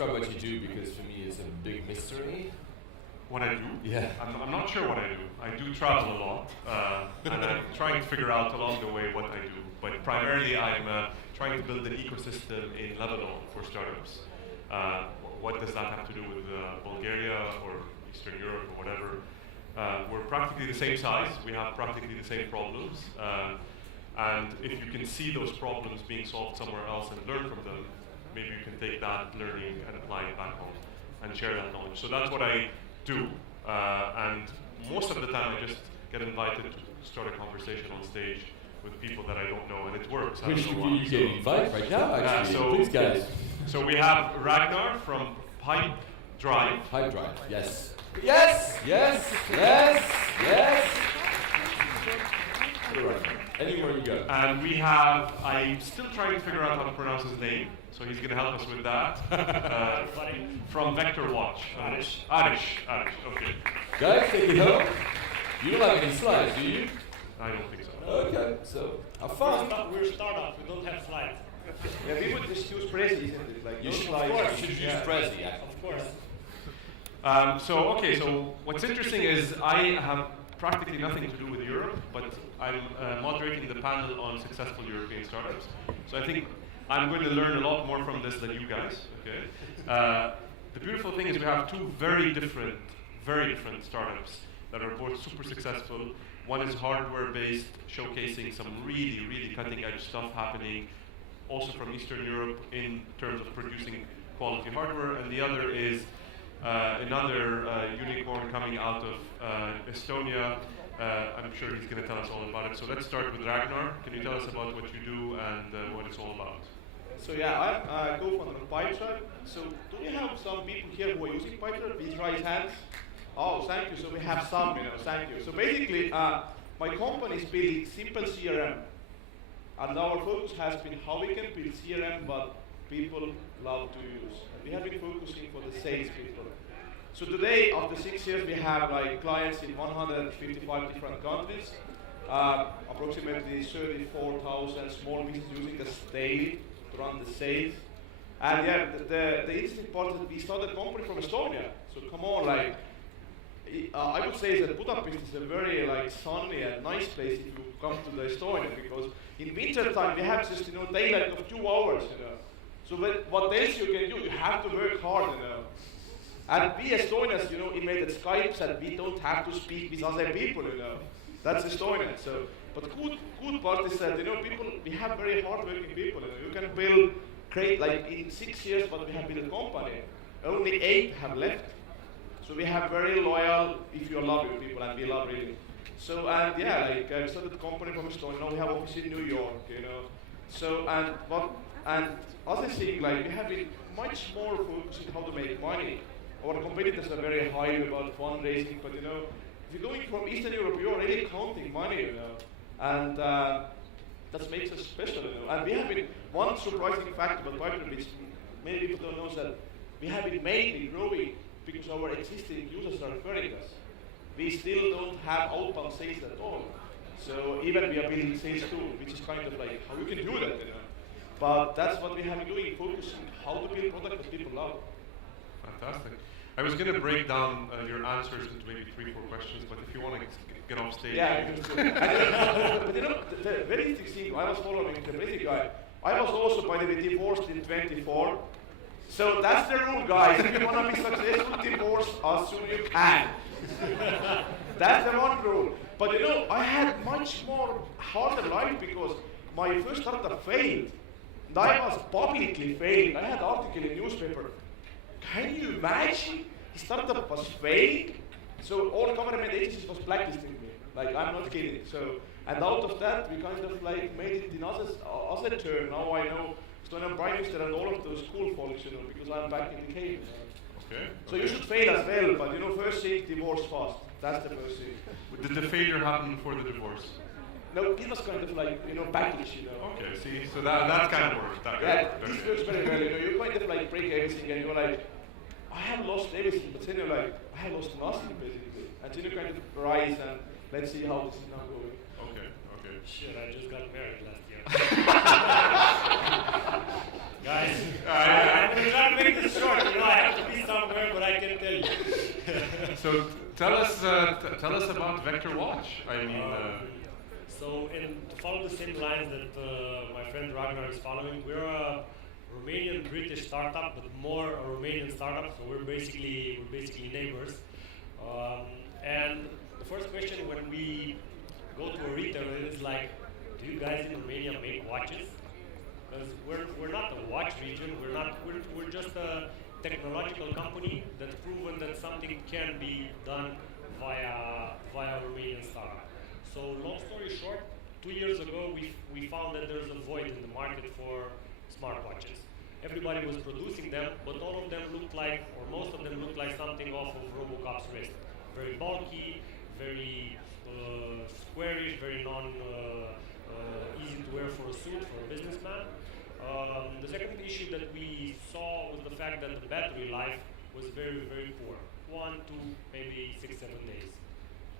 describe what you do? Because for me, it's a big mystery. What I do? Yeah. I'm not sure what I do. I do travel a lot, and I'm trying to figure out along the way what I do. But primarily, I'm trying to build an ecosystem in Lebanon for startups. What does that have to do with Bulgaria or Eastern Europe or whatever? We're practically the same size. We have practically the same problems. And if you can see those problems being solved somewhere else and learn from them, maybe you can take that learning and apply it back home and share that knowledge. So that's what I do. And most of the time, I just get invited to start a conversation on stage with people that I don't know, and it works. Which you can invite right now, actually. Please, guys. So we have Ragnar from Pipedrive. Pipedrive, yes. Yes, yes, yes, yes. Anywhere you go. And we have, I'm still trying to figure out how to pronounce his name, so he's going to help us with that. From Vector Watch. Arish, okay. Guys, take it home. You don't have any slides, do you? I don't think so. Okay, so have fun. We're a startup, we don't have slides. Yeah, we would just use Prezi, isn't it? Like You should, slides. you should use Prezi, yeah. Of course. So what's interesting is I have practically nothing to do with Europe, but I'm moderating the panel on successful European startups. So I think I'm going to learn a lot more from this than you guys, okay? The beautiful thing is we have two very different startups that are both super successful. One is hardware-based, showcasing some really, really cutting-edge stuff happening, also from Eastern Europe in terms of producing quality hardware, and the other is another unicorn coming out of Estonia. I'm sure he's going to tell us all about it. So let's start with Ragnar. Can you tell us about what you do and what it's all about? So yeah, I'm co-founder of Pipedrive. So do we have some people here who are using Pipedrive? Please raise hands. Oh, thank you. So we have some, thank you. So basically, my company is building simple CRM. And our focus has been how we can build CRM, but people love to use. We have been focusing for the sales people. So today, after 6 years, we have like clients in 155 different countries. Approximately 34,000 small businesses using us daily to run the sales. And yeah, the interesting part is that we started a company from Estonia. So come on, like, I would say that Budapest is a very like sunny and nice place if you come to the Estonia, because in winter time we have just daylight of 2 hours. So what else you can do? You have to work hard. And we Estonians, invented Skypes, and we don't have to speak with other people. That's Estonian. So, but good part is that people, we have very hardworking people. You can build great, like in 6 years, but we have built a company. Only 8 have left. So we have very loyal, if you love your people, and we love really. So, and yeah, like I started the company from Estonia, now we have office in New York, So, and other thing, like we have been much more focused on how to make money. Our competitors are very high about fundraising, but if you're going from Eastern Europe, you're already counting money, And that makes us special, And we have been, one surprising fact about Pipedrive, which many people don't know, is that we have been mainly growing because our existing users are referring us. We still don't have outbound sales at all. So even we are building sales tool, which is kind of like how you can do that, But that's what we have been doing, focusing how to build product that people love. Fantastic. I was going to break down your answers into maybe 3-4 questions, but if you want to get off stage. Yeah, but the very interesting thing, I was following the basic guy. I was also, by the way, divorced in 24. So that's the rule, guys. If you want to be successful, divorce as soon as you can. That's the one rule. But I had much more harder life because my first startup failed. And I was publicly failing. I had an article in newspaper. Can you imagine? His startup was failing. So all government agencies was blacklisting me. Like, I'm not kidding. So, and out of that, we kind of like made it in other turn. Now I know Estonian Prime Minister and all of those cool folks, because I'm back in the cave. Okay. So you should fail as well, but first thing, divorce fast. That's the first thing. Did the failure happen before the divorce? No, it was kind of like, backlash, Okay, see, so that kind of works. This works very well, you kind of like break everything and you're like, I have lost everything, but then you're like, I have lost nothing basically. And then you kind of rise and let's see how this is now going. Okay. Shit, I just got married last year. Guys, I'm going to try to make this short, tell us about Vector Watch. I mean, So, and to follow the same lines that my friend Ragnar is following, we're a Romanian-British startup, but more a Romanian startup. So we're basically neighbors. And the first question when we go to a retailer is like, do you guys in Romania make watches? Because we're not a watch region. We're just a technological company that's proven that something can be done via Romanian startup. So long story short, 2 years ago we found that there's a void in the market for smartwatches. Everybody was producing them, but all of them looked like, or most of them looked like something off of Robocop's wrist. Very bulky, very squarish, very easy to wear for a suit, for a businessman. The second issue that we saw was the fact that the battery life was very, very poor. 1, 2, maybe 6, 7 days.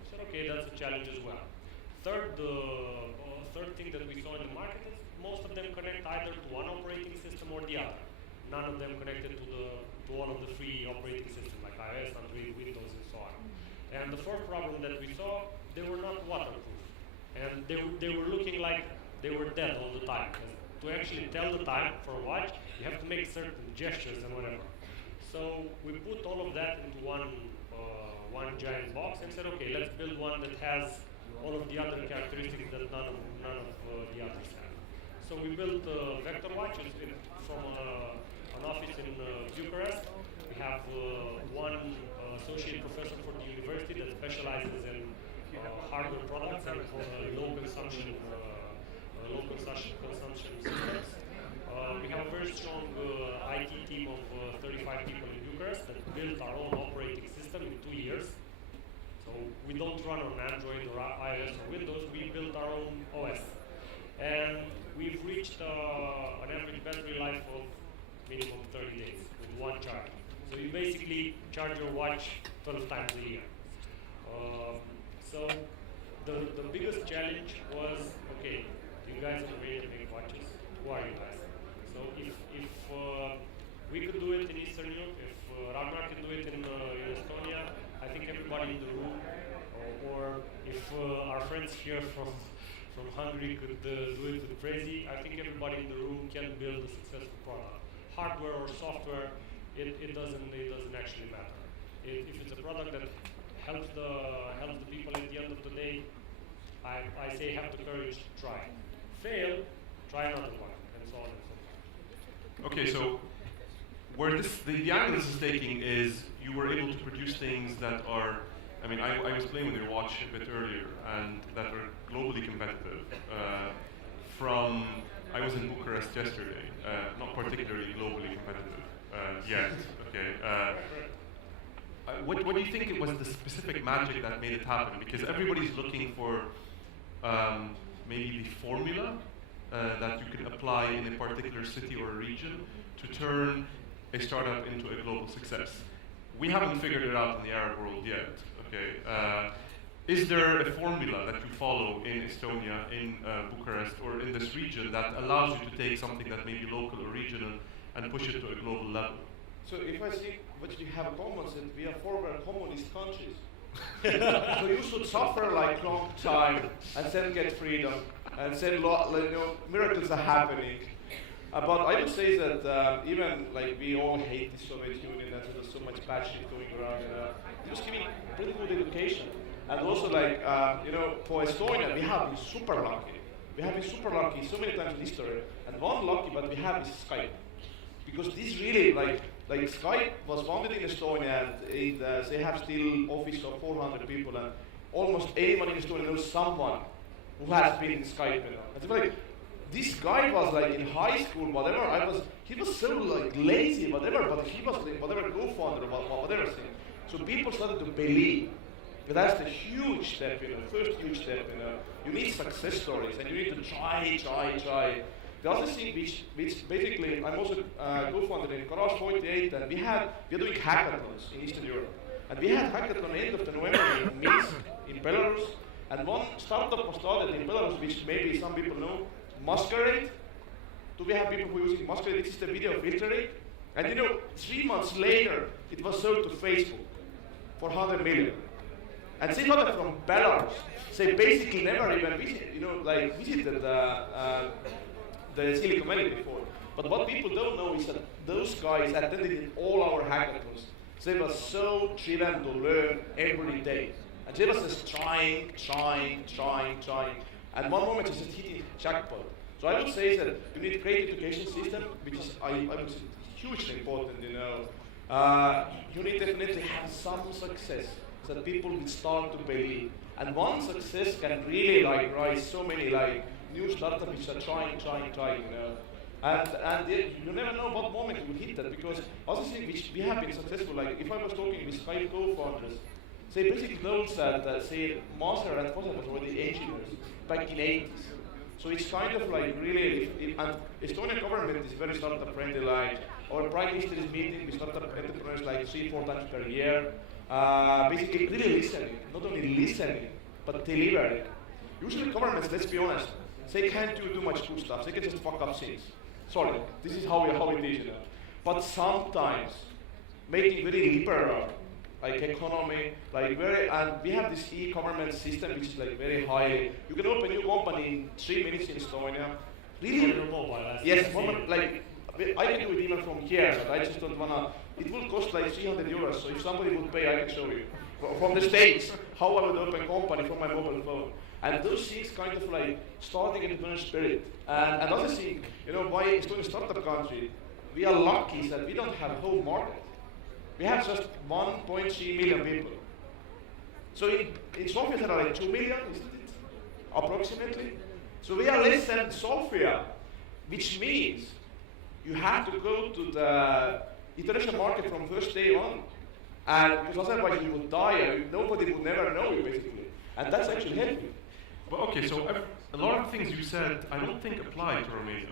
I said, okay, that's a challenge as well. Third thing that we saw in the market is most of them connect either to one operating system or the other. None of them connected to all of the free operating systems like iOS, Android, Windows, and so on. And the fourth problem that we saw, they were not waterproof. And they were looking like they were dead all the time. To actually tell the time for a watch, you have to make certain gestures and whatever. So we put all of that into one giant box and said, okay, let's build one that has all of the other characteristics that none of the others have. So we built Vector watches from an office in Bucharest. We have one associate professor for the university that specializes in hardware products and low consumption systems. We have a very strong IT team of 35 people in Bucharest that built our own operating system in 2 years. So we don't run on Android or iOS or Windows, we built our own OS. And we've reached an average battery life of minimum 30 days with one charge. So you basically charge your watch 12 times a year. So the biggest challenge was, okay, you guys in Romania make watches, who are you guys? So if we could do it in Eastern Europe, if Ragnar can do it in Estonia, I think everybody in the room, or if our friends here from Hungary could do it with Crazy, I think everybody in the room can build a successful product. Hardware or software, it doesn't actually matter. If it's a product that helps the people at the end of the day, I say have the courage to try. Fail, try another one, and so on and so forth. okay, so where the angle this is taking is you were able to produce things that are, I mean, I was playing with your watch a bit earlier, and that are globally competitive. I was in Bucharest yesterday, not particularly globally competitive yet. Okay. What do you think it was the specific magic that made it happen? Because everybody's looking for maybe the formula that you can apply in a particular city or a region to turn a startup into a global success. We haven't figured it out in the Arab world yet. Okay. Is there a formula that you follow in Estonia, in Bucharest, or in this region that allows you to take something that may be local or regional and push it to a global level? So if I see what we have common, that we are former communist countries. So you should suffer like long time and then get freedom and then miracles are happening. But I would say that even like we all hate the Soviet Union and there's so much bad shit going around. Just giving pretty good education. And also like, for Estonia, we have been super lucky. We have been super lucky so many times in history. And one lucky, but we have is Skype. Because this really, like Skype was founded in Estonia and they have still office of 400 people and almost anyone in Estonia knows someone who has been in Skype. And it's like, this guy was like in high school, whatever, he was so like lazy, whatever, but he was like, whatever co-founder, whatever thing. So people started to believe. But that's the huge step, first huge step, You need success stories and you need to try. The other thing which basically, I'm also co-founder in Garage 48 and we are doing hackathons in Eastern Europe. And we had hackathon end of November in Minsk, in Belarus. And one startup was started in Belarus, which maybe some people know, Masquerade. Do we have people who are using Masquerade? This is the video filtering. And 3 months later, it was sold to Facebook for 100 million. And say not from Belarus. Say basically never even visited the Silicon Valley before. But what people don't know is that those guys attended all our hackathons. They were so driven to learn every day. And they were just trying. And one moment they just hitting jackpot. So I would say that you need a great education system, which is, I would say, hugely important, you need definitely have some success so that people will start to believe. And one success can really rise so many new startups which are trying, And you never know what moment you will hit that, because other thing which we have been successful, if I was talking with 5 co-founders, they basically knows that Master and Foster was already engineers back in 80s. So it's kind of really, and Estonian government is very startup friendly. Our Prime Minister is meeting with startup entrepreneurs 3-4 times per year. Basically really listening, not only listening, but delivering. Usually governments, let's be honest, they can't do too much good stuff. They can just fuck up things. Sorry, this is how it is. But sometimes making very liberal, economy, and we have this e-government system which is very high. You can open a new company in 3 minutes in Estonia. Really? Yes, I can do it even from here, but I just don't wanna. It will cost 300 euros. So if somebody would pay, I can show you from the States how I would open a company from my mobile phone. And those things kind of starting entrepreneurial spirit. And another thing, why Estonia startup country, we are lucky that we don't have a home market. We have just 1.3 million people. So in Sofia there are 2 million, isn't it? Approximately. So we are less than Sofia, which means you have to go to the international market from first day on. And because otherwise you will die and nobody will never know you basically. And that's actually helping. But okay, so a lot of things you said I don't think apply to Romania.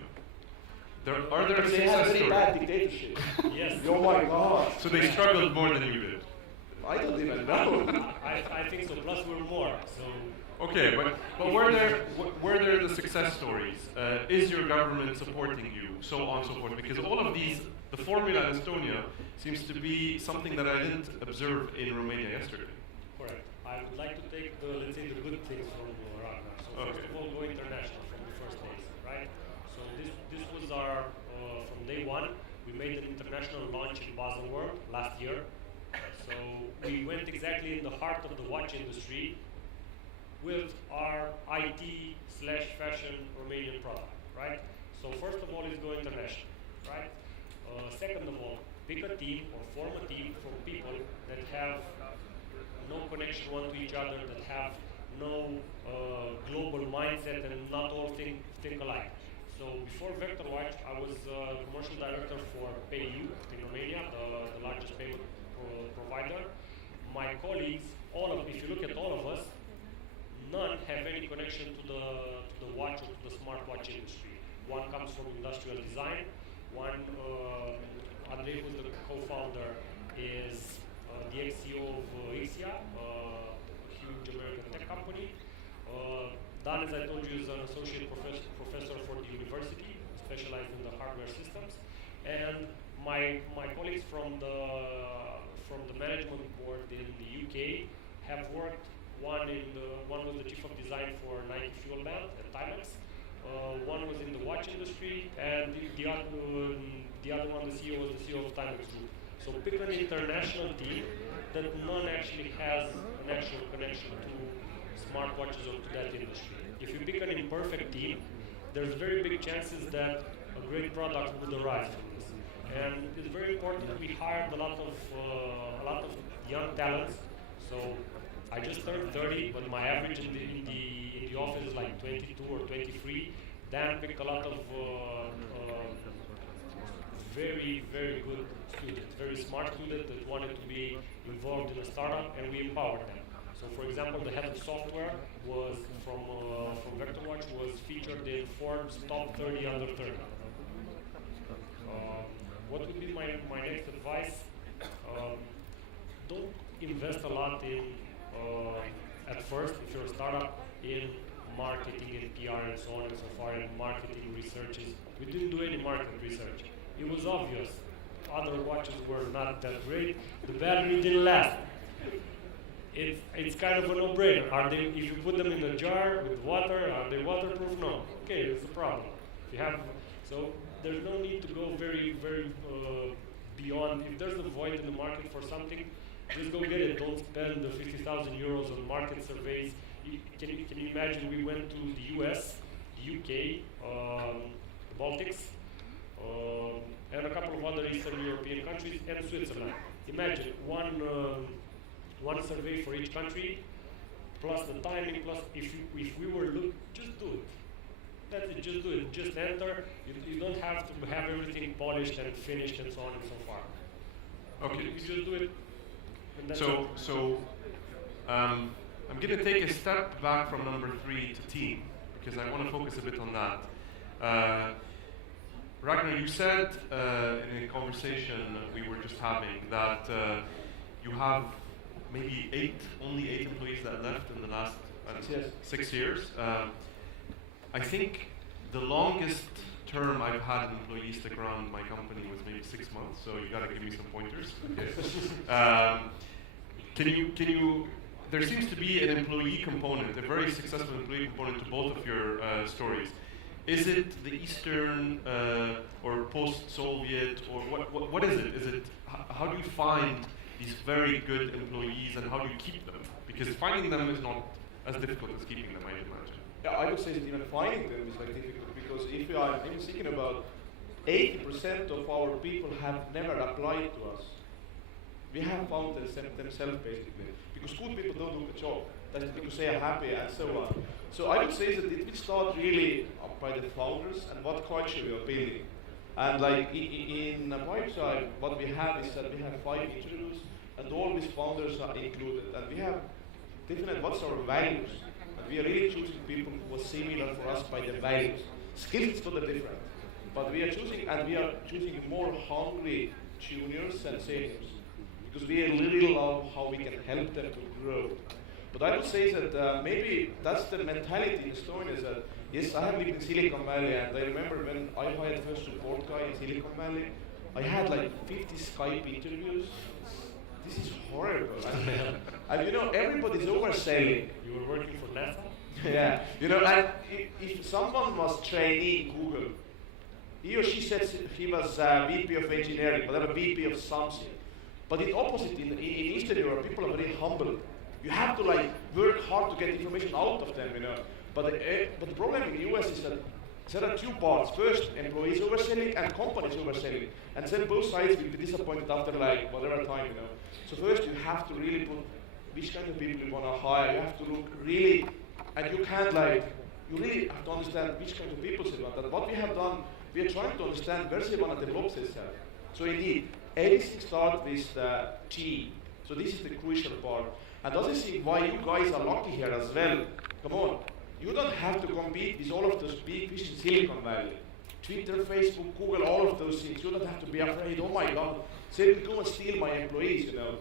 Are there they have very bad dictatorship. Yes. Oh my God. So they struggled more than you did. I don't even know. I think so. Plus we're more. So. Okay, but were there the success stories? Is your government supporting you? So on and so forth. Because all of these, the formula in Estonia seems to be something that I didn't observe in Romania yesterday. Correct. I would like to take let's say the good things from Ragnar. So first of all, go international from the first days, right? So this was our from day one. We made an international launch in Basel World last year. So we went exactly in the heart of the watch industry with our IT/fashion Romanian product, right? So first of all, is go international, right? Second of all, pick a team or form a team from people that have no connection one to each other, that have no global mindset and not all think alike. So before Vector Watch, I was commercial director for PayU in Romania, the largest payment provider. My colleagues, if you look at all of us, none have any connection to the watch or to the smartwatch industry. One comes from industrial design. One, Andrei, who's the co-founder, is the ex-CEO of Ixia, a huge American tech company. Dan, as I told you, is an associate professor for the university, specialized in the hardware systems. And my colleagues from the management board in the UK have worked. One was the chief of design for Nike Fuel Band at Timex. One was in the watch industry, and the other one, the CEO, was the CEO of Timex Group. So pick an international team that none actually has an actual connection to smartwatches or to that industry. If you pick an imperfect team, there's very big chances that a great product would arise from this. And it's very important. We hired a lot of young talents. So I just turned 30, but my average in the office is 22 or 23. Dan picked a lot of very, very good students, very smart students that wanted to be involved in a startup, and we empowered them. So, for example, the head of software was from VectorWatch was featured in Forbes top 30 under 30. What would be my next advice? Don't invest a lot in at first, if you're a startup, in marketing and PR and so on and so far, in marketing researches. We didn't do any market research. It was obvious. Other watches were not that great. The battery didn't last. it's kind of a no-brainer. Are they? If you put them in a jar with water, are they waterproof? No. Okay, that's the problem. If you have, so there's no need to go very beyond. If there's a void in the market for something, just go get it. Don't spend the 50,000 euros on market surveys. Can you imagine? We went to the US, UK, the Baltics, and a couple of other Eastern European countries, and Switzerland. Imagine one survey for each country, plus the timing, plus if we were just do it. That's it, just do it. Just enter. You don't have to have everything polished and finished and so on and so far. Okay. You just do it. And that's I'm going to take a step back from number 3 to team, because I want to focus a bit on that. Ragnar, you said in a conversation we were just having that you have maybe only 8 employees that left in the last 6 years. I think the longest term I've had an employee stick around my company was maybe 6 months, so you got to give me some pointers. Okay. Can you? There seems to be an employee component, a very successful employee component to both of your stories. Is it the Eastern or post-Soviet, or what is it? Is it how do you find these very good employees and how do you keep them? Because finding them is not as difficult as keeping them, I imagine. Yeah, I would say that even finding them is like difficult, because if you are even thinking about 80% of our people have never applied to us. We have found themselves basically, because good people don't do the job. That's because they are happy and so on. So I would say that it will start really by the founders and what culture we are building. And like in Pipedrive, what we have is that we have 5 interviews, and all these founders are included. And we have different, what's our values? And we are really choosing people who are similar for us by the values. Skills is totally different. But we are choosing more hungry juniors and seniors, because we really love how we can help them to grow. But I would say that maybe that's the mentality in Estonia, is that, yes, I have lived in Silicon Valley, and I remember when I hired first support guy in Silicon Valley, I had like 50 Skype interviews. This is horrible. And you know, everybody's overselling. You were working for NASA? Yeah, you know, and if someone was trainee in Google, he or she said he was VP of engineering, whatever, VP of something. But the opposite, in Eastern Europe, people are very humble. You have to like work hard to get information out of them, you know. But the problem in the US is that there are 2 parts. First, employees overselling and companies overselling. And then both sides will be disappointed after like whatever time, you know. So first you have to really put which kind of people you want to hire. You have to look really, and you can't like, you really have to understand which kind of people they want. And what we have done, we are trying to understand where they want to develop themselves. So indeed, everything starts with the team. So this is the crucial part. And the other thing why you guys are lucky here as well, come on, you don't have to compete with all of those big fish in Silicon Valley. Twitter, Facebook, Google, all of those things. You don't have to be afraid, oh my God, they will go and steal my employees, you know.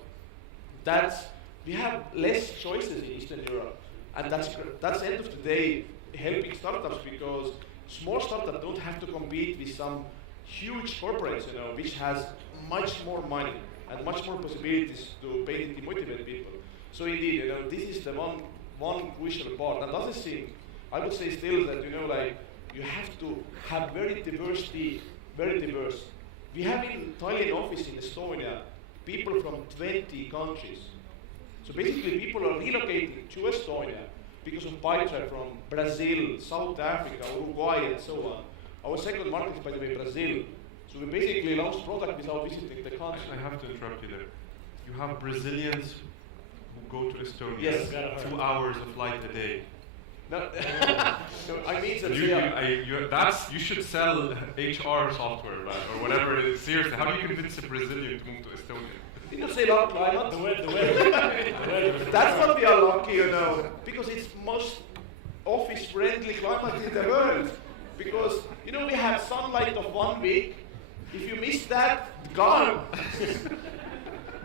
We have less choices in Eastern Europe. And that's the end of the day helping startups, because small startups don't have to compete with some huge corporates, you know, which has much more money and much more possibilities to basically motivate people. So indeed, you know, this is the one crucial part. And the other thing, I would say still that, you know, like, you have to have very diverse. We have in Tallinn office in Estonia, people from 20 countries. So basically people are relocating to Estonia because of Pipedrive from Brazil, South Africa, Uruguay, and so on. Our second market is, by the way, Brazil. So we basically launch product without visiting the country. I have to interrupt you there. You have Brazilians who go to Estonia, yes, 2 hours of flight a day. No, I mean that you should sell HR software, man, or whatever it is. Seriously, how do you convince a Brazilian to move to Estonia? You don't say luck, why not? The weather. That's what we are lucky, you know, because it's most office-friendly climate in the world. Because, you know, we have sunlight of 1 week. If you miss that, gone.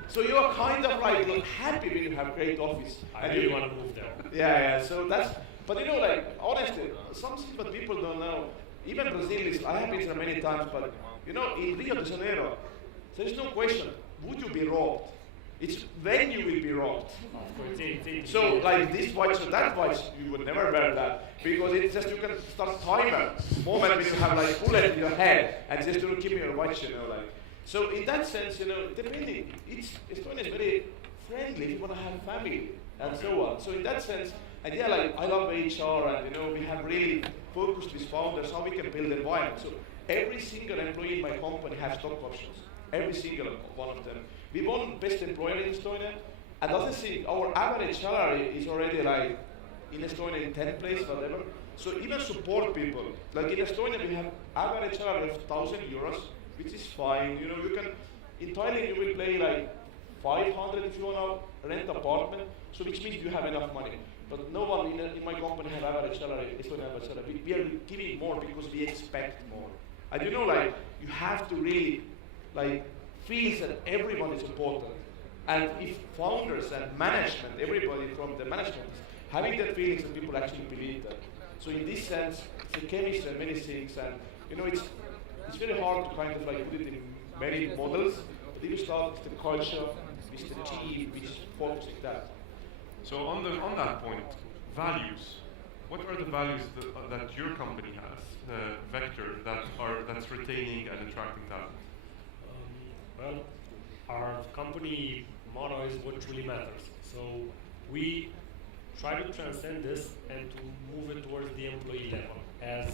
So you are kind of like happy when you have great office. I really want to move there. Yeah, so that's, but you know, like, honestly, something that people don't know, even Brazil is, I have been there many times, but, you know, in Rio de Janeiro, there is no question, would you be robbed? It's when you will be robbed. Of course, it's So like this watch or that watch, you would never wear that because it's just you can start timer moment when you have like bullet in your head and just don't give me your watch, like. So in that sense, depending, Estonia is very friendly if you want to have family and so on. So in that sense, and yeah, like I love HR and we have really focused with founders how we can build environment. So every single employee in my company has stock options. Every single one of them. We won best employer in Estonia, and other thing, our average salary is already like in Estonia in 10th place, whatever. So even support people, like in Estonia we have average salary of 1,000 euros, which is fine. You can, in Thailand you will pay like 500 if you want to rent apartment, so which means you have enough money. But no one in my company have average salary, Estonian average salary. We are giving more because we expect more. And like, you have to really, like, feel that everyone is important. And if founders and management, everybody from the management is having that feelings that people actually believe that. So in this sense, it's the chemistry and many things, and it's very hard to kind of like put it in many models, but if you start with the culture, with the team, which focusing that. So on that point, values. What are the values that your company has, Vector, that's retaining and attracting talent? Well, our company motto is what truly matters. So we try to transcend this and to move it towards the employee level. As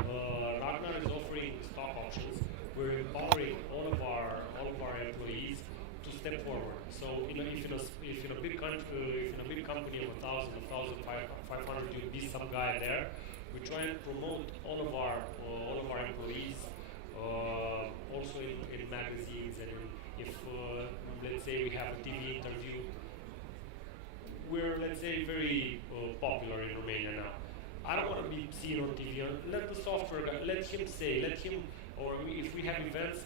Ragnar is offering stock options, we're empowering all of our employees to step forward. So if in a big company of 1,000, 1,500, you'll be some guy there. We try and promote all of our employees, also in magazines, and if let's say we have a TV interview, we're let's say very popular in Romania now. I don't want to be seen on TV. Let the software guy, let him, or if we have events,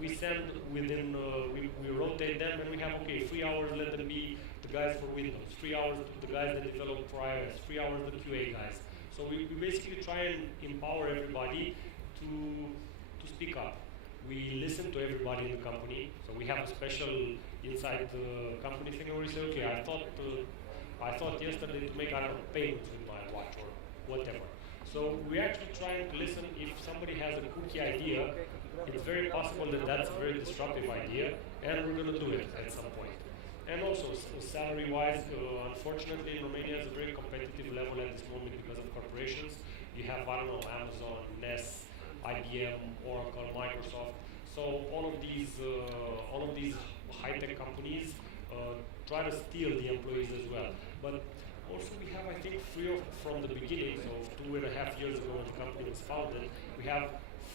we send within, we rotate them, and we have, 3 hours, let them be the guys for Windows, 3 hours the guys that develop for iOS, 3 hours the QA guys. So we basically try and empower everybody to speak up. We listen to everybody in the company. So we have a special inside the company thing where we say, okay, I thought yesterday to make payments with my watch or whatever. So we actually trying to listen. If somebody has a cookie idea, it's very possible that that's a very disruptive idea, and we're going to do it at some point. And also, salary-wise, unfortunately, Romania is a very competitive level at this moment because of corporations. You have, Amazon, Ness, IBM, Oracle, Microsoft. So all of these high-tech companies try to steal the employees as well. But also we have, I think, from the beginning, so 2.5 years ago when the company was founded, we have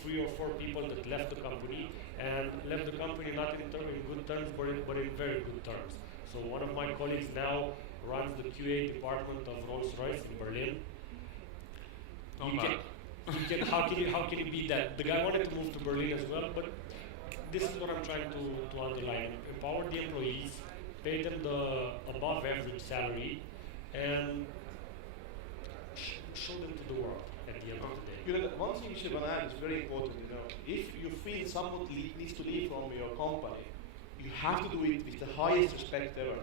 3 or 4 people that left the company, and left the company not in good terms, but in very good terms. So one of my colleagues now runs the QA department of Rolls-Royce in Berlin. How can you beat that? The guy wanted to move to Berlin as well, but this is what I'm trying to underline. Empower the employees, pay them the above average salary, and show them to the world at the end of the day. One thing you should add is very important. If you feel someone needs to leave from your company, you have to do it with the highest respect ever,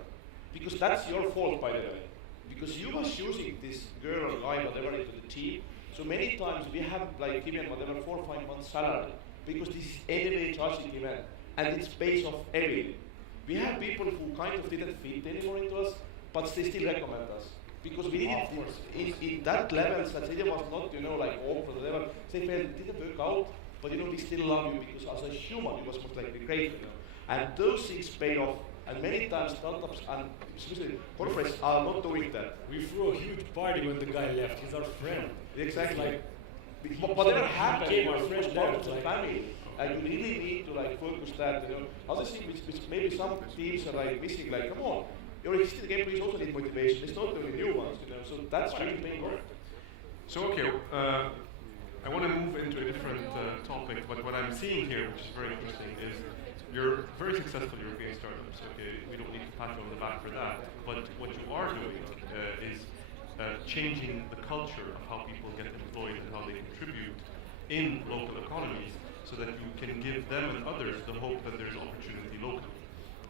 because that's your fault, by the way. Because you was choosing this girl or guy, whatever, into the team. So many times we have like given whatever 4 or 5 months salary, because this is anyway charging event, and it's based off everything. We have people who kind of didn't fit anymore into us, but they still recommend us. Because we didn't, in that level, Sass was not, like awkward or whatever. They felt it didn't work out, but we still love you because as a human, it was most likely great, And those things pay off. And many times startups and especially corporates are not doing that. We threw a huge party when the guy left. He's our friend. Exactly. Whatever happened, he was part of the family. And you really need to focus that. Other thing which maybe some teams are missing, come on. Your existing employees also need motivation. It's not only new ones, So that's really paying work. So okay, I want to move into a different topic, but what I'm seeing here, which is very interesting, is you're very successful European startups. Okay, we don't need to pat you on the back for that. But what you are doing is changing the culture of how people get employed and how they contribute in local economies, so that you can give them and others the hope that there's opportunity locally.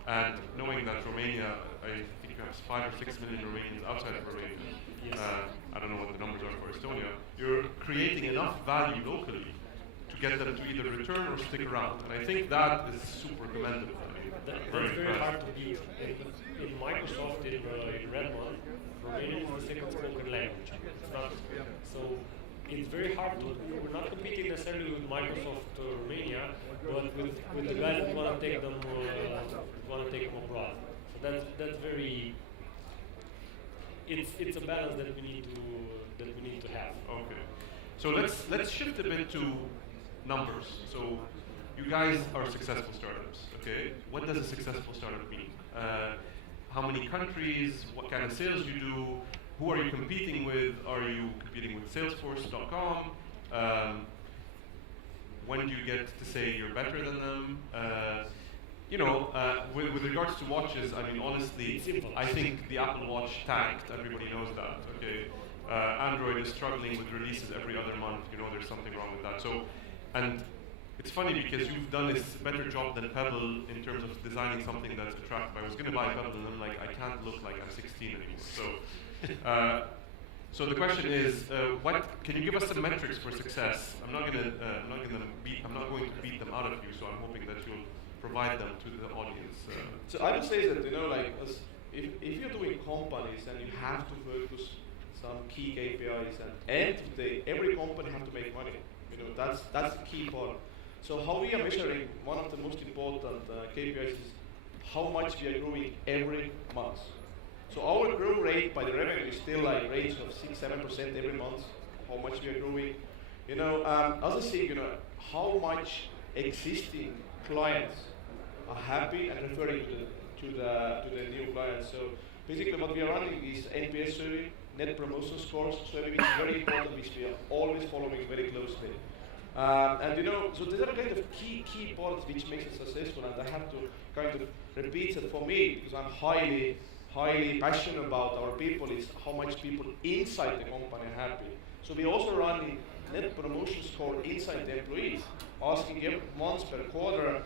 And knowing that Romania, I think you have 5 or 6 million Romanians outside of Romania. Yes. I don't know what the numbers are for Estonia. You're creating enough value locally to get them to either return or stick around. And I think that is super commendable. I mean, That's very very impressed. hard to beat. In Microsoft, in Redmond, Romanian is the second spoken language. It's not, so it's very hard to. We're not competing necessarily with Microsoft Romania, but with the guys that want to take them abroad. So that's very. It's a balance that we need to have. Okay. So let's shift a bit to numbers. So you guys are successful startups, okay? What does a successful startup mean? How many countries? What kind of sales you do? Who are you competing with? Are you competing with Salesforce.com? When do you get to say you're better than them? With regards to watches, I mean, honestly, I think the Apple Watch tanked. Everybody knows that, okay? Android is struggling with releases every other month. You know, there's something wrong with that. So, and it's funny because you've done this better job than Pebble in terms of designing something that's attractive. I was going to buy Pebble, and I'm like, I can't look like I'm 16 anymore. So the question is, what can you give us some metrics for success? I'm not going to beat them out of you. So I'm hoping that you'll provide them to the audience. So I would say that, if you're doing companies and you have to focus some key KPIs, and end of the day, every company has to make money. That's the key part. So how we are measuring, one of the most important KPIs is how much we are growing every month. So our growth rate by the revenue is still like range of 6-7% every month. How much we are growing, other thing, how much existing clients are happy and referring to the new clients. So basically, what we are running is NPS survey, Net Promotion Scores survey, which is very important, which we are always following very closely. So these are kind of key parts which makes us successful, and I have to kind of repeat that for me, because I'm highly passionate about our people, is how much people inside the company are happy. So we're also running Net Promotion Score inside the employees, asking every month per quarter,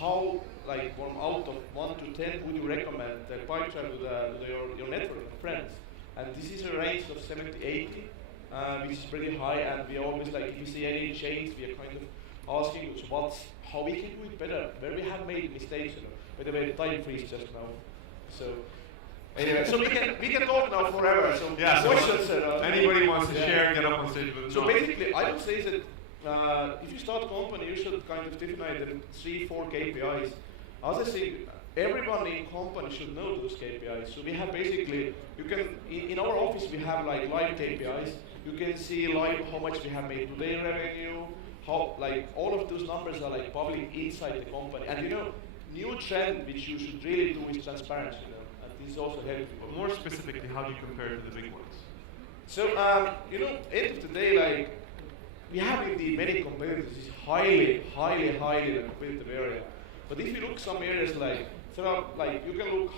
how, like, from out of 1 to 10, would you recommend the Pipedrive to your network of friends? And this is a range of 70-80, which is pretty high, and we always, like, if we see any change, we are kind of asking how we can do it better, where we have made mistakes. By the way, time freeze just now. So anyway, so we can talk now forever. So yeah, questions. Anybody wants to share, get up on stage. So basically, I would say that if you start a company, you should kind of define the 3-4 KPIs. As I say, everyone in company should know those KPIs. So we have basically, you can, in our office we have like live KPIs. You can see live how much we have made today revenue, how, like, all of those numbers are like public inside the company. And new trend which you should really do is transparency. And this is also helpful. But more specifically, how do you compare to the big ones? So, end of the day, like, we have indeed many competitors. It's highly competitive area. But if you look some areas like, you can look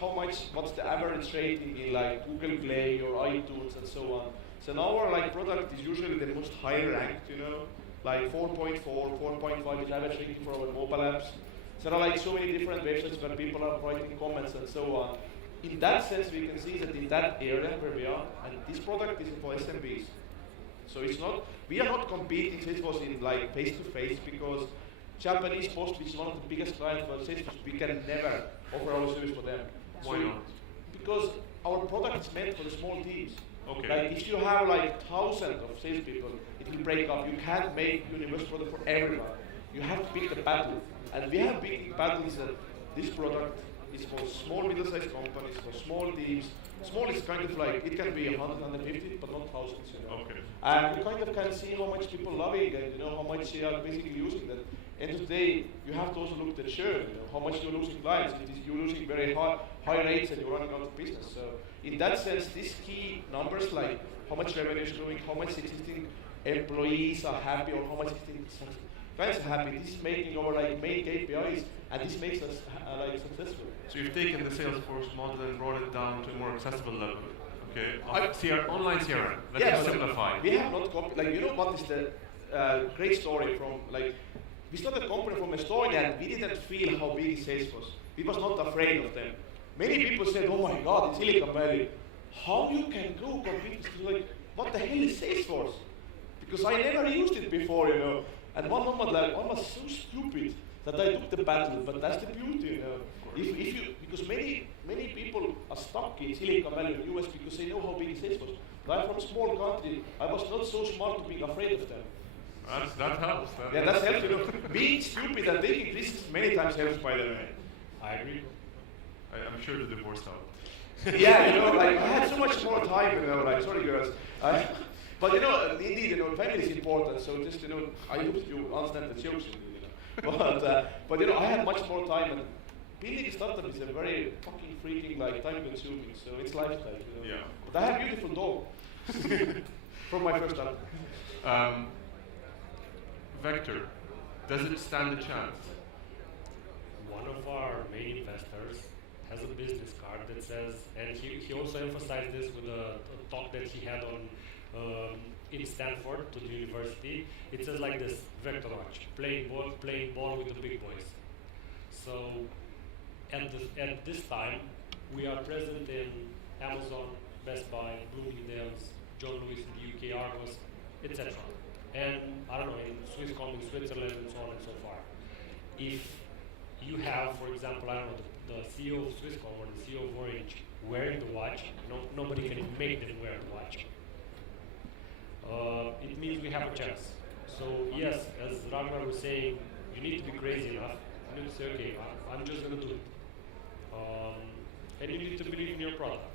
what's the average rating in like Google Play or iTunes and so on. So now our product is usually the most high ranked, like 4.4, 4.5 is average rating for our mobile apps. So there are so many different websites where people are writing comments and so on. In that sense, we can see that in that area where we are, and this product is for SMBs. So we are not competing Salesforce in like face-to-face, because Japanese Post, which is one of the biggest clients for Salesforce, we can never offer our service for them. Why not? Because our product is meant for the small teams. Okay. Like if you have like thousands of salespeople, it will break up. You can't make universal product for everyone. You have to pick the battle. And we have big battles that this product is for small, middle-sized companies, for small teams. Small is kind of like, it can be 100, 150, but not thousands. Okay. And you kind of can see how much people love it, and how much they are basically using that. End of the day, you have to also look at the churn, how much you're losing clients. It is you're losing very high rates and you're running out of business. So in that sense, these key numbers, like how much revenue is growing, how much existing employees are happy, or how much existing clients are happy, this is making our main KPIs, and this makes us successful. So you've taken the Salesforce model and brought it down to a more accessible level. Okay. Online CRM. Let's simplify. We have not copied. What is the great story from we started a company from Estonia and we didn't feel how big sales was. We was not afraid of them. Many people said, oh my God, in Silicon Valley, how you can go compete with, like, what the hell is Salesforce? Because I never used it before, you know. And one moment, like, I was so stupid that I took the battle, but that's the beauty, you know. If you, because many people are stuck in Silicon Valley in the US because they know how big Salesforce. But I'm from a small country, I was not so smart to be afraid of them. That helps. Yeah, that helps, you know. Being stupid and taking risks many times helps, by the way. I agree. I'm sure the divorce helped. Yeah, you know, like, I had so much more time, you know, like, sorry girls. But you know, indeed, you know, family is important, so just, you know, I hope you understand the jokes, you know. But you know, I had much more time, and building a startup is a very fucking freaking, like, time-consuming, so it's lifestyle, you know. Yeah. But I have a beautiful dog from my first startup. Vector, does it stand a chance? One of our main investors has a business card that says, and he also emphasized this with a talk that he had on in Stanford to the university. It says like this: Vector Watch, playing ball with the big boys. So at this time, we are present in Amazon, Best Buy, Bloomingdale's, John Lewis in the UK, Argos, etc. And I don't know, in Swisscom in Switzerland and so on and so far. If you have, for example, I don't know, the CEO of Swisscom or the CEO of Orange wearing the watch, nobody can make them wear the watch. It means we have a chance. So yes, as Ragnar was saying, you need to be crazy enough. You need to say, okay, I'm just going to do it. And you need to believe in your product.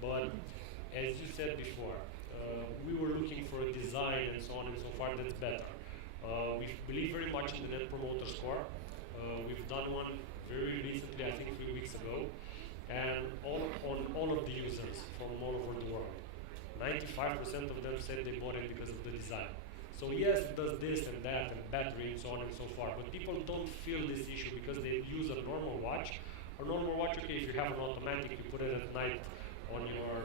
But as you said before, we were looking for a design and so on and so far that's better. We believe very much in the Net Promoter Score. We've done one very recently, I think 3 weeks ago, and on all of the users from all over the world. 95% of them said they bought it because of the design. So yes, it does this and that and battery and so on and so forth, but people don't feel this issue because they use a normal watch. A normal watch, okay, if you have an automatic, you put it at night on your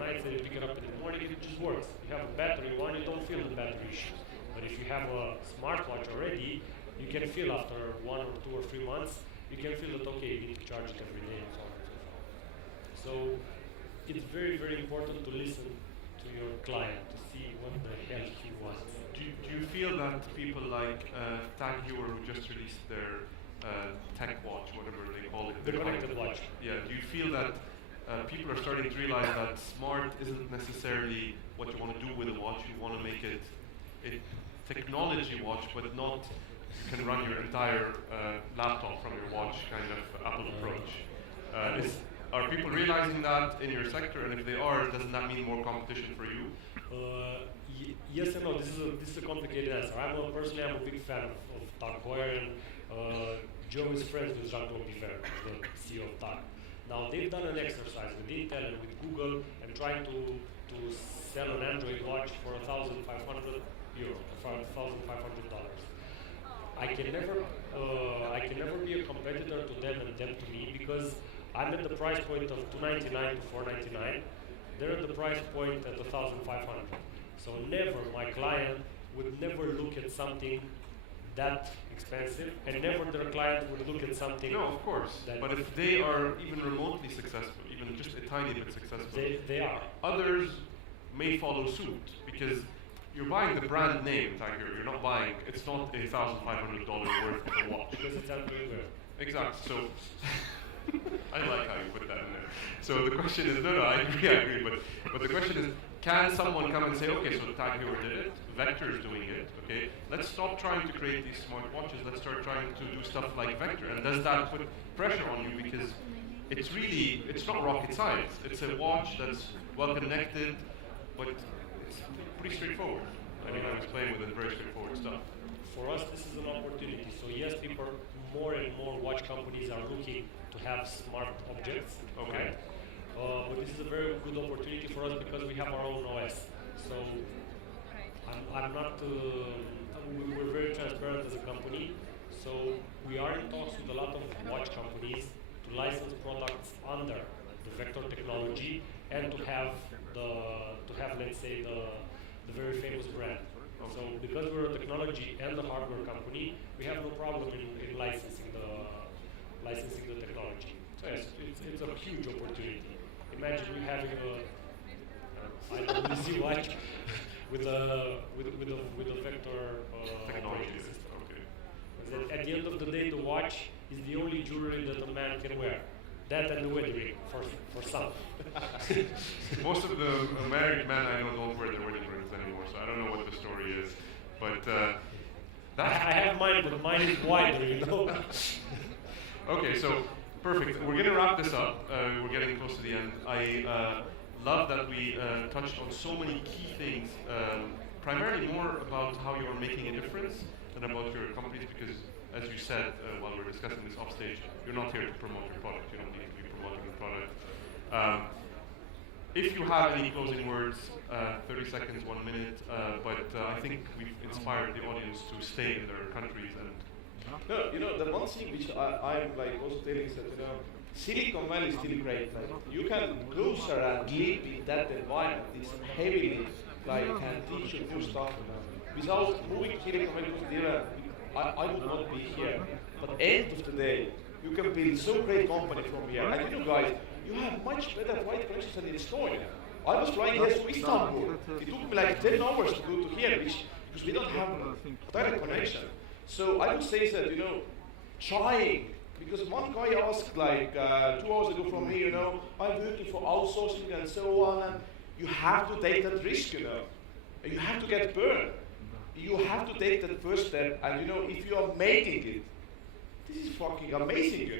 night, then you pick it up in the morning, it just works. You have a battery one, you don't feel the battery issue. But if you have a smartwatch already, you can feel after 1 or 2 or 3 months, you can feel that, okay, you need to charge it every day and so on and so forth. So it's very, very important to listen to your client to see what the hell he wants. Do you feel that people like Tag Heuer, who just released their tech watch, whatever they call it, The connected watch. Yeah, do you feel that people are starting to realize that smart isn't necessarily what you want to do with a watch? You want to make it a technology watch, but not you can run your entire laptop from your watch kind of Apple approach. Are people realizing that in your sector? And if they are, doesn't that mean more competition for you? Yes and no. This is a complicated answer. I'm a big fan of Tag Heuer, and Joe is friends with Jean-Claude Biver, the CEO of Tag. Now they've done an exercise with Intel and with Google and trying to sell an Android watch for €1,500, for $1,500. I can never be a competitor to them and them to me because I'm at the price point of $299 to $499. They're at the price point at $1,500. So never, my client would never look at something that expensive, and never their client would look at something. No, of course. But if they are even remotely successful, even just a tiny bit successful, they are. Others may follow suit because you're buying the brand name, Tiger. You're not buying. It's not $1,500 worth of a watch. Because it's Android. Exactly. So I like how you put that in there. So the question is, no, I agree. But the question is, can someone come and say, okay, so Tag Heuer did it, Vector is doing it, okay, let's stop trying to create these smart watches, let's start trying to do stuff like Vector. And does that put pressure on you? Because it's not rocket science. It's a watch that's well connected, but it's pretty straightforward. I mean, I was playing with it, very straightforward stuff. For us, this is an opportunity. So yes, people, more and more watch companies are looking to have smart objects. Okay. But this is a very good opportunity for us because we have our own OS. So I'm not. We're very transparent as a company. So we are in talks with a lot of watch companies to license products under the Vector technology and to have let's say the very famous brand. So the because we're a technology and a hardware company, we have no problem in licensing the technology. So yes, it's a huge opportunity. Imagine you having I don't really see why with a vector Technology. system. Okay. Because at the end of the day, the watch is the only jewelry that a man can wear. That and the wedding ring for some. Most of the married men I know don't wear their wedding rings anymore, so I don't know what the story is. But I have mine, but mine is wider, you know. Okay, so perfect. We're going to wrap this up. We're getting close to the end. I love that we touched on so many key things, primarily more about how you're making a difference than about your companies, because as you said while we were discussing this offstage, you're not here to promote your product. You don't need to be promoting your product. If you have any closing words, 30 seconds, 1 minute, but I think we've inspired the audience to stay in their countries and No, the one thing which I'm like also telling is that, Silicon Valley is still great. Like, you can closer and live in that environment. It's heavily can teach you new stuff. Without moving Silicon Valley to the I would not be here. But end of the day, you can build so great company from here. And guys, you have much better flight connections than in Estonia. I was flying here to Istanbul. It took me like 10 hours to go to here, because we don't have a direct connection. So I would say that, trying, because one guy asked like 2 hours ago from me, I'm working for outsourcing and so on, and you have to take that risk, and you have to get burned. You have to take that first step, and if you are making it, this is fucking amazing,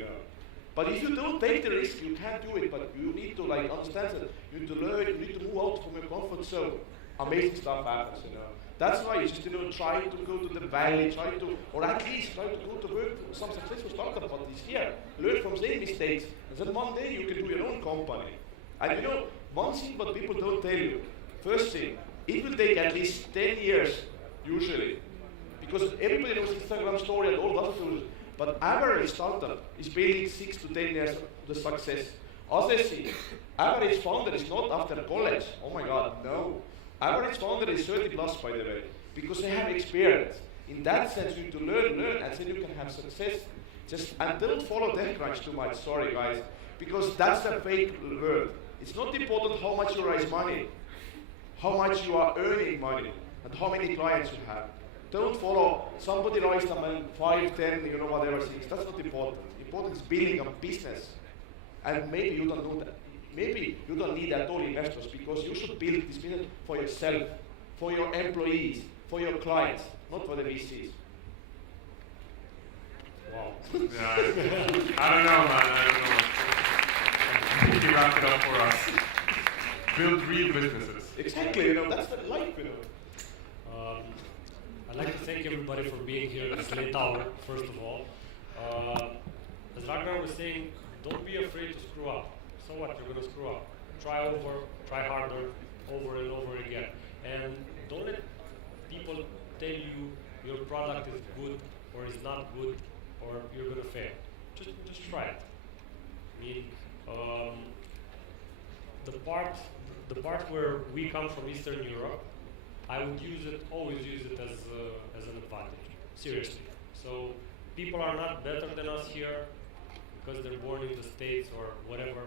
But if you don't take the risk, you can't do it, but you need to understand that, you need to learn, you need to move out from your comfort zone. Amazing stuff happens, That's why you just, try to go to the valley, or at least try to go to work for some successful startup companies here. Learn from their mistakes, and then one day you can do your own company. And one thing what people don't tell you, first thing, it will take at least 10 years, usually. Because everybody knows Instagram story and all that tools, but average startup is building 6 to 10 years to the success. As I see, average founder is not after college. Oh my God, no. Average founder is 30 plus, by the way, because they have experience. In that sense, you need to learn, and then you can have success. And don't follow TechCrunch too much, sorry guys, because that's a fake world. It's not important how much you raise money, how much you are earning money, and how many clients you have. Don't follow somebody raised them in 5, 10, whatever things. That's not important. Important is building a business. And maybe you don't know that. Maybe you don't need at all investors, because you should build this business for yourself, for your employees, for your clients, not for the VCs. Wow. Yeah, I don't know, man. I don't know. I think you wrapped it up for us. Build real businesses. Exactly, that's the life, I'd like to thank everybody for being here at this late hour, first of all. As Ragnar was saying, don't be afraid to screw up. So what? You're going to screw up. Try over, try harder, over and over again. And don't let people tell you your product is good or is not good or you're going to fail. Just try it. I mean, the part where we come from Eastern Europe, I would always use it as an advantage. Seriously. So people are not better than us here because they're born in the States or whatever.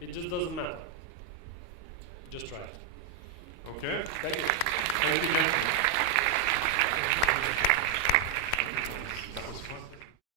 It just doesn't matter. Just try it. Okay. Thank you. Thank you, gentlemen.